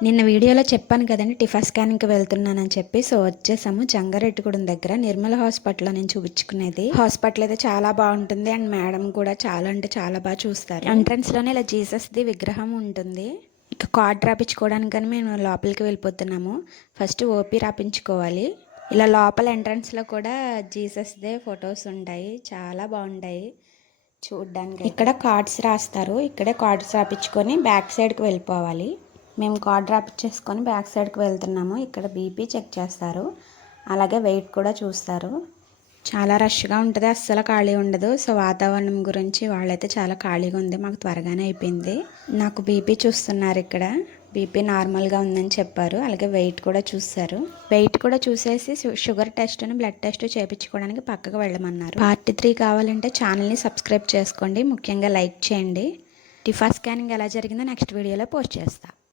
నిన్న వీడియోలో చెప్పాను కదండి టిఫా స్కానింగ్కి వెళ్తున్నానని చెప్పి. సో వచ్చేసాము. జంగారెడ్డిగూడెం దగ్గర నిర్మల హాస్పిటల్లో నేను చూపించుకునేది. హాస్పిటల్ అయితే చాలా బాగుంటుంది. అండ్ మేడం కూడా చాలా అంటే చాలా బాగా చూస్తారు. ఎంట్రన్స్లోనే ఇలా జీసస్ది విగ్రహం ఉంటుంది. ఇక కార్డ్ రాపించుకోవడానికి కానీ మేము లోపలికి వెళ్ళిపోతున్నాము. ఫస్ట్ ఓపీ రాపించుకోవాలి. ఇలా లోపల ఎంట్రన్స్లో కూడా జీసస్దే ఫొటోస్ ఉంటాయి. చాలా బాగుంటాయి చూడ్డానికి ఇక్కడ కార్డ్స్ రాస్తారు. ఇక్కడే కార్డ్స్ రాపించుకొని బ్యాక్ సైడ్కి వెళ్ళిపోవాలి. మేము కార్డ్ రాపించేసుకొని బ్యాక్ సైడ్కి వెళ్తున్నాము. ఇక్కడ బీపీ చెక్ చేస్తారు. అలాగే వెయిట్ కూడా చూస్తారు. చాలా రష్గా ఉంటుంది. అస్సలు ఖాళీ ఉండదు. సో వాతావరణం గురించి వాళ్ళైతే చాలా ఖాళీగా ఉంది. మాకు త్వరగానే అయిపోయింది. నాకు బీపీ చూస్తున్నారు ఇక్కడ. బీపీ నార్మల్గా ఉందని చెప్పారు. అలాగే వెయిట్ కూడా చూస్తారు వెయిట్ కూడా చూసేసి షుగర్ టెస్ట్ బ్లడ్ టెస్ట్ చేయించుకోవడానికి పక్కకు వెళ్ళమన్నారు. పార్ట్ త్రీ కావాలంటే ఛానల్ని సబ్స్క్రైబ్ చేసుకోండి. ముఖ్యంగా లైక్ చేయండి. టిఫా స్కానింగ్ ఎలా జరిగిందో నెక్స్ట్ వీడియోలో పోస్ట్ చేస్తాను